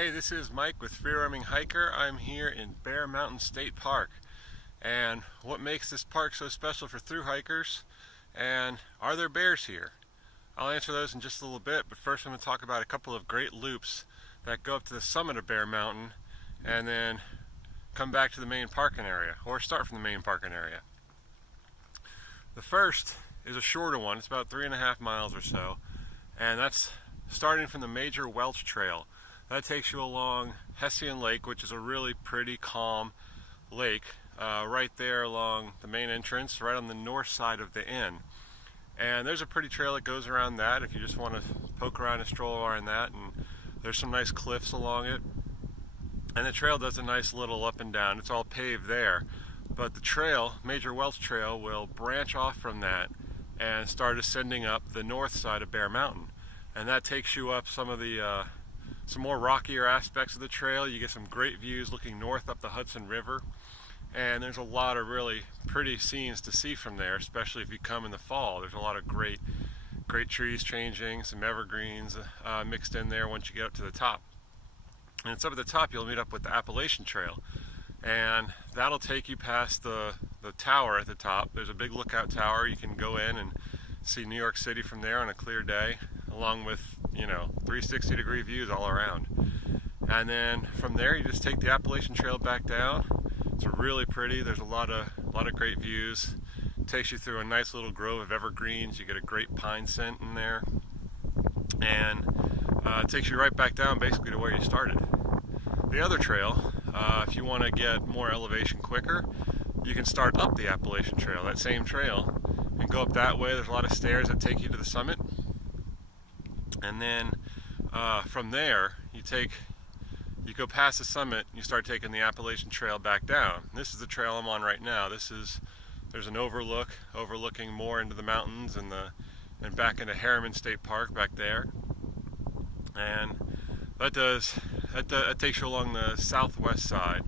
Hey, this is Mike with Free-Roaming Hiker. I'm here in Bear Mountain State Park. And what makes this park so special for thru-hikers? And are there bears here? I'll answer those in just a little bit, but first I'm going to talk about a couple of great loops that go up to the summit of Bear Mountain and then come back to the main parking area, or start from the main parking area. The first is a shorter one. It's about 3.5 miles or so, and that's starting from the Major Welch Trail. That takes you along Hessian Lake, which is a really pretty calm lake right there along the main entrance, right on the north side of the inn. And there's a pretty trail that goes around that if you just want to poke around and stroll around that, and there's some nice cliffs along it. And the trail does a nice little up and down. It's all paved there. But the trail, Major Welch Trail, will branch off from that and start ascending up the north side of Bear Mountain. And that takes you up some more rockier aspects of the trail. You get some great views looking north up the Hudson River, and there's a lot of really pretty scenes to see from there, especially if you come in the fall. There's a lot of great trees changing, some evergreens mixed in there once you get up to the top. And it's up at the top you'll meet up with the Appalachian Trail, and that'll take you past the tower at the top. There's a big lookout tower. You can go in and see New York City from there on a clear day, along with 360-degree views all around. And then from there you just take the Appalachian Trail back down. It's really pretty. There's a lot of great views. It takes you through a nice little grove of evergreens. You get a great pine scent in there, and it takes you right back down basically to where you started. The other trail, if you want to get more elevation quicker, you can start up the Appalachian Trail, that same trail, and go up that way. There's a lot of stairs that take you to the summit. And then from there, you go past the summit, and you start taking the Appalachian Trail back down. This is the trail I'm on right now. There's an overlooking more into the mountains and back into Hessian State Park back there. And that takes you along the southwest side,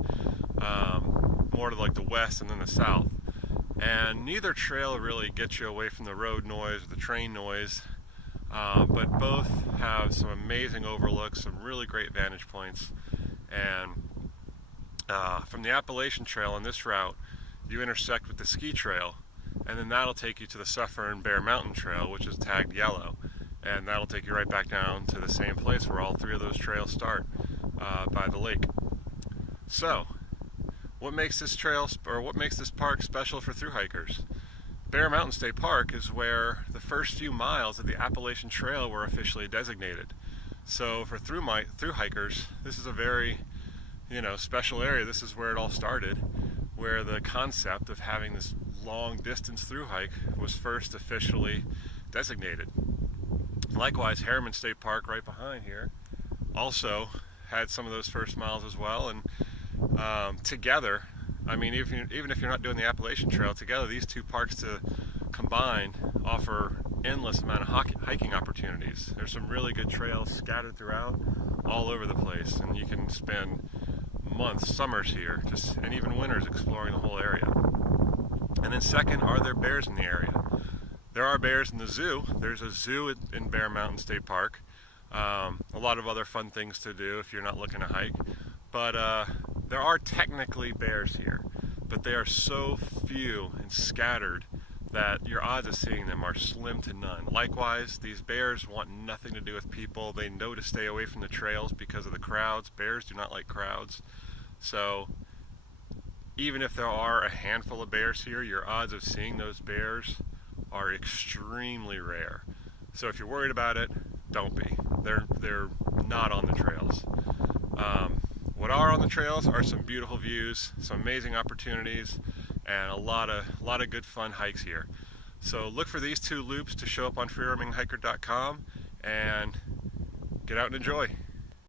more to like the west and then the south. And neither trail really gets you away from the road noise or the train noise. But both have some amazing overlooks, some really great vantage points. And from the Appalachian Trail on this route, you intersect with the ski trail, and then that'll take you to the Suffern-Bear Mountain Trail, which is tagged yellow. And that'll take you right back down to the same place where all three of those trails start, by the lake. So, what makes this park special for thru-hikers? Bear Mountain State Park is where the first few miles of the Appalachian Trail were officially designated. So for thru-hikers, this is a very, special area. This is where it all started, where the concept of having this long distance thru-hike was first officially designated. Likewise, Hessian State Park right behind here also had some of those first miles as well, and together, even if you're not doing the Appalachian Trail, together these two parks combined offer endless amount of hiking opportunities. There's some really good trails scattered throughout, all over the place, and you can spend months, summers here, and even winters exploring the whole area. And then second, are there bears in the area? There are bears in the zoo. There's a zoo in Bear Mountain State Park. A lot of other fun things to do if you're not looking to hike. But there are technically bears here, but they are so few and scattered that your odds of seeing them are slim to none. Likewise, these bears want nothing to do with people. They know to stay away from the trails because of the crowds. Bears do not like crowds. So even if there are a handful of bears here, your odds of seeing those bears are extremely rare. So if you're worried about it, don't be. They're not on the trails. What are on the trails are some beautiful views, some amazing opportunities, and a lot of good fun hikes here. So look for these two loops to show up on freeroaminghiker.com and get out and enjoy.